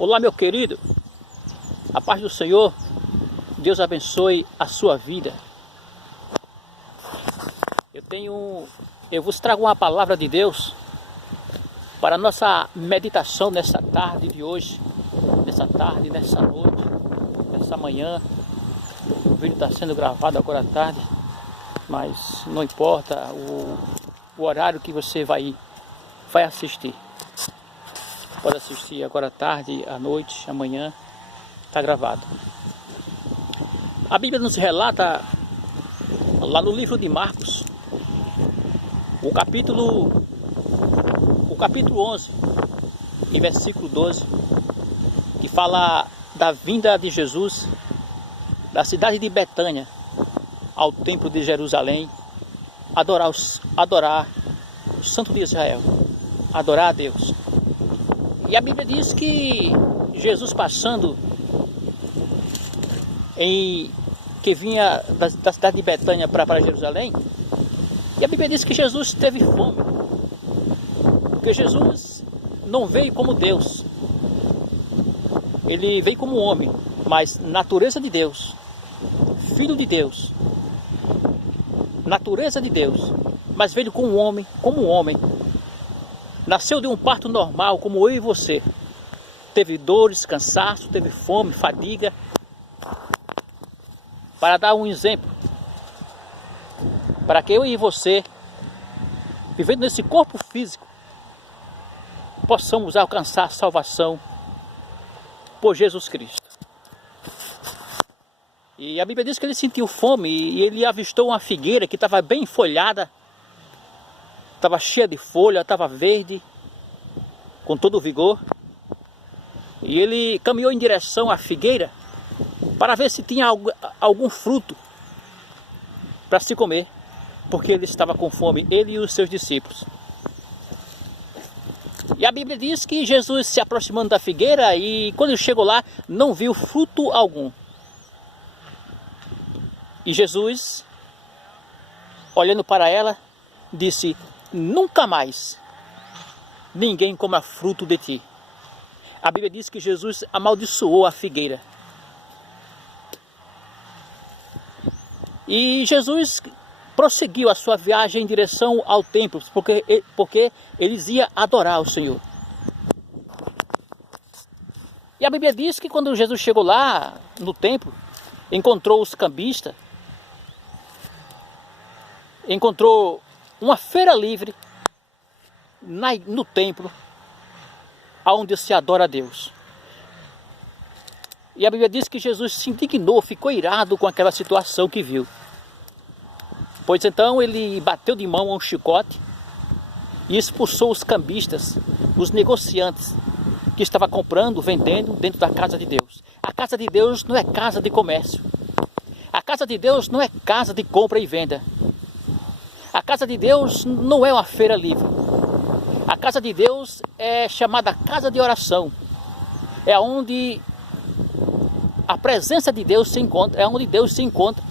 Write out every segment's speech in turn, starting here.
Olá, meu querido, a paz do Senhor, Deus abençoe a sua vida. Eu vos trago uma palavra de Deus para a nossa meditação nessa tarde de hoje, nessa tarde, nessa noite, nessa manhã. O vídeo está sendo gravado agora à tarde, mas não importa o horário que você vai assistir. Pode assistir agora à tarde, à noite, amanhã, está gravado. A Bíblia nos relata, lá no livro de Marcos, o capítulo 11, e versículo 12, que fala da vinda de Jesus da cidade de Betânia ao templo de Jerusalém, adorar o Santo de Israel, adorar a Deus. E a Bíblia diz que Jesus passando que vinha da cidade de Betânia para Jerusalém, e a Bíblia diz que Jesus teve fome, porque Jesus não veio como Deus, ele veio como homem, mas natureza de Deus, filho de Deus, natureza de Deus, mas veio como um homem, nasceu de um parto normal, como eu e você, teve dores, cansaço, teve fome, fadiga, para dar um exemplo, para que eu e você, vivendo nesse corpo físico, possamos alcançar a salvação por Jesus Cristo. E a Bíblia diz que ele sentiu fome e ele avistou uma figueira que estava bem folhada, estava cheia de folha, estava verde, com todo o vigor. E ele caminhou em direção à figueira para ver se tinha algum fruto para se comer, porque ele estava com fome, ele e os seus discípulos. E a Bíblia diz que Jesus se aproximando da figueira, e quando ele chegou lá, não viu fruto algum. E Jesus, olhando para ela, disse: nunca mais ninguém coma fruto de ti. A Bíblia diz que Jesus amaldiçoou a figueira. E Jesus prosseguiu a sua viagem em direção ao templo, porque eles iam adorar o Senhor. E a Bíblia diz que quando Jesus chegou lá no templo, encontrou os cambistas, encontrou uma feira livre no templo, onde se adora a Deus. E a Bíblia diz que Jesus se indignou, ficou irado com aquela situação que viu. Pois então ele bateu de mão a um chicote e expulsou os cambistas, os negociantes que estavam comprando, vendendo dentro da casa de Deus. A casa de Deus não é casa de comércio. A casa de Deus não é casa de compra e venda. A casa de Deus não é uma feira livre. A casa de Deus é chamada casa de oração. É onde a presença de Deus se encontra, é onde Deus se encontra.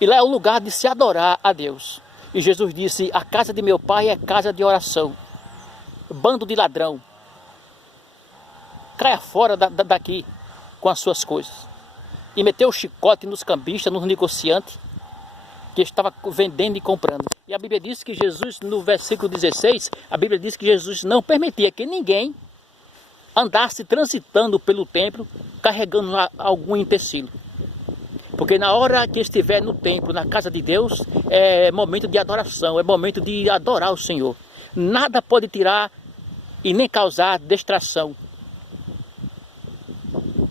E lá é o lugar de se adorar a Deus. E Jesus disse: a casa de meu pai é casa de oração. Bando de ladrão, caia fora daqui com as suas coisas. E meteu o chicote nos cambistas, nos negociantes que estavam vendendo e comprando. E a Bíblia diz que Jesus, no versículo 16, a Bíblia diz que Jesus não permitia que ninguém andasse transitando pelo templo carregando algum empecilho. Porque na hora que estiver no templo, na casa de Deus, é momento de adoração, é momento de adorar o Senhor. Nada pode tirar e nem causar distração.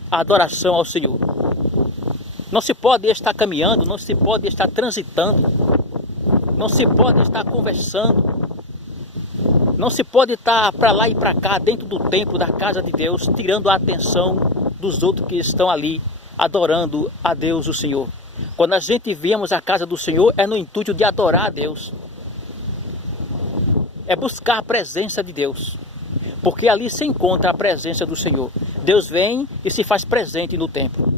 A adoração ao Senhor. Não se pode estar caminhando, não se pode estar transitando, não se pode estar conversando, não se pode estar para lá e para cá dentro do templo da casa de Deus, tirando a atenção dos outros que estão ali adorando a Deus, o Senhor. Quando a gente viemos à casa do Senhor, é no intuito de adorar a Deus. É buscar a presença de Deus. Porque ali se encontra a presença do Senhor. Deus vem e se faz presente no templo.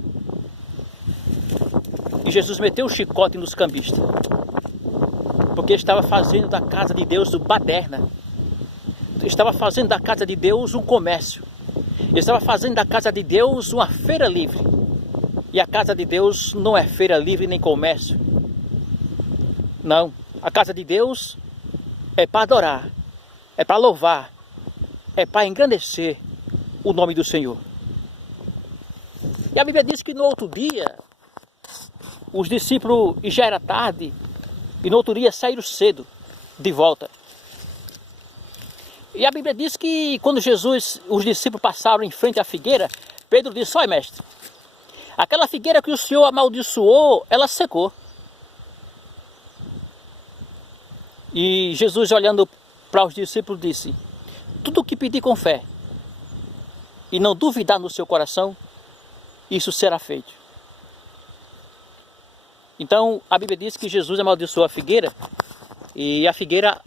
E Jesus meteu o chicote nos cambistas. Porque estava fazendo da casa de Deus baderna. estava fazendo da casa de Deus um comércio. Ele estava fazendo da casa de Deus uma feira livre. E a casa de Deus não é feira livre nem comércio. Não, a casa de Deus é para adorar, é para louvar, é para engrandecer o nome do Senhor. E a Bíblia diz que no outro dia, os discípulos, e já era tarde, e no outro dia saíram cedo de volta. E a Bíblia diz que quando os discípulos passaram em frente à figueira, Pedro disse: olha, mestre, aquela figueira que o Senhor amaldiçoou, ela secou. E Jesus, olhando para os discípulos, disse: tudo o que pedir com fé e não duvidar no seu coração, isso será feito. Então a Bíblia diz que Jesus amaldiçoou a figueira, e a figueira,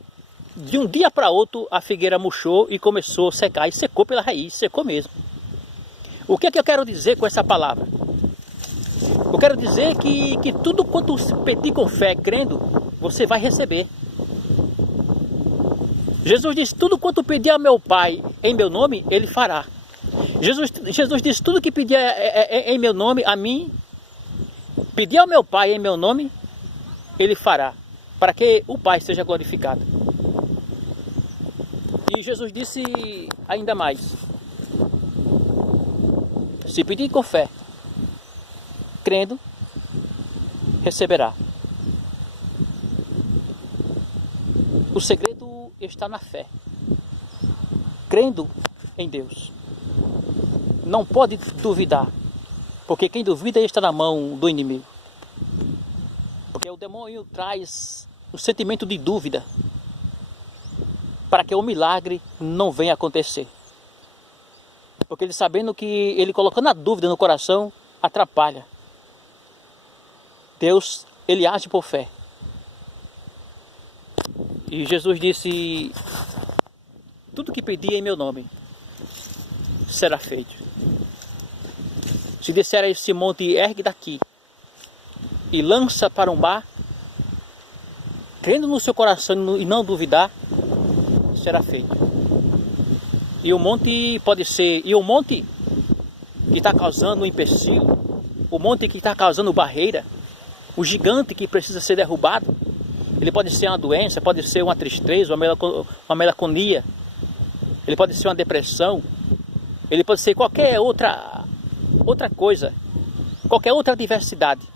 de um dia para outro, a figueira murchou e começou a secar, e secou pela raiz, secou mesmo. O que é que eu quero dizer com essa palavra? Eu quero dizer que tudo quanto pedir com fé, crendo, você vai receber. Jesus disse: tudo quanto pedir a meu Pai em meu nome, Ele fará. Jesus disse: tudo que pedir em meu nome, a mim, pedir ao meu Pai em meu nome, Ele fará, para que o Pai seja glorificado. E Jesus disse ainda mais: se pedir com fé, crendo, receberá. O segredo está na fé, crendo em Deus. Não pode duvidar, porque quem duvida está na mão do inimigo. Porque o demônio traz o sentimento de dúvida para que o milagre não venha acontecer. Porque ele, sabendo que ele colocando a dúvida no coração, atrapalha. Deus, ele age por fé. E Jesus disse: tudo que pedir em meu nome será feito. Se disser a esse monte: ergue daqui e lança para um mar, crendo no seu coração e não duvidar, será feito. E o monte pode ser, e o monte que está causando um empecilho, o monte que está causando barreira, o gigante que precisa ser derrubado, ele pode ser uma doença, pode ser uma tristeza, uma melancolia, ele pode ser uma depressão, ele pode ser qualquer outra coisa, qualquer outra adversidade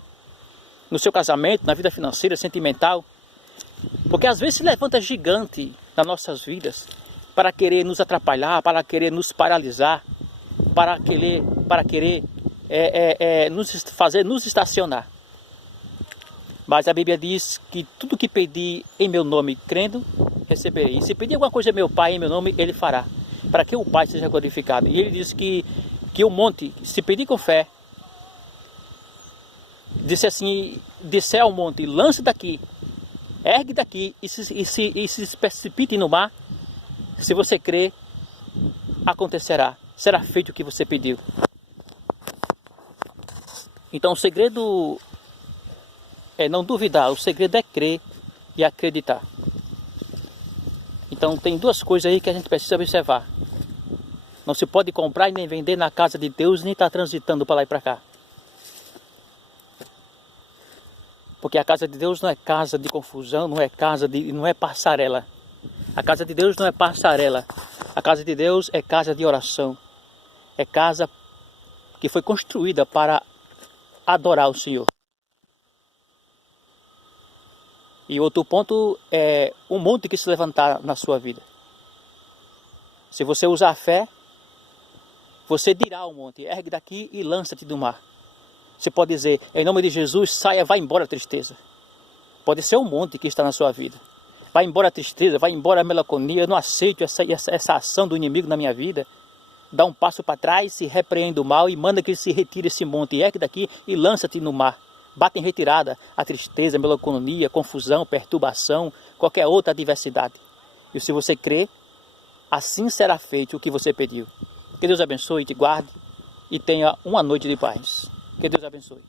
no seu casamento, na vida financeira, sentimental. Porque às vezes se levanta gigante nas nossas vidas para querer nos atrapalhar, para querer nos paralisar, para querer nos estacionar. Mas a Bíblia diz que tudo que pedir em meu nome, crendo, receberei. E se pedir alguma coisa a meu Pai em meu nome, Ele fará, para que o Pai seja glorificado. E Ele diz que o monte, se pedir com fé, disser ao monte: lance daqui, ergue daqui e se precipite no mar, se você crer, acontecerá, será feito o que você pediu. Então o segredo é não duvidar, o segredo é crer e acreditar. Então tem duas coisas aí que a gente precisa observar. Não se pode comprar e nem vender na casa de Deus, nem estar transitando para lá e para cá. Porque a casa de Deus não é casa de confusão, não é passarela. A casa de Deus não é passarela. A casa de Deus é casa de oração. É casa que foi construída para adorar o Senhor. E outro ponto é um monte que se levantar na sua vida. Se você usar a fé, você dirá ao monte: ergue daqui e lança-te do mar. Você pode dizer: em nome de Jesus, saia, vai embora a tristeza. Pode ser um monte que está na sua vida. Vai embora a tristeza, vai embora a melancolia. Eu não aceito essa ação do inimigo na minha vida. Dá um passo para trás, se repreende o mal e manda que ele se retire esse monte. Ergue daqui e lança-te no mar. Bate em retirada a tristeza, a melancolia, confusão, perturbação, qualquer outra adversidade. E se você crer, assim será feito o que você pediu. Que Deus abençoe, te guarde e tenha uma noite de paz. Que Deus abençoe.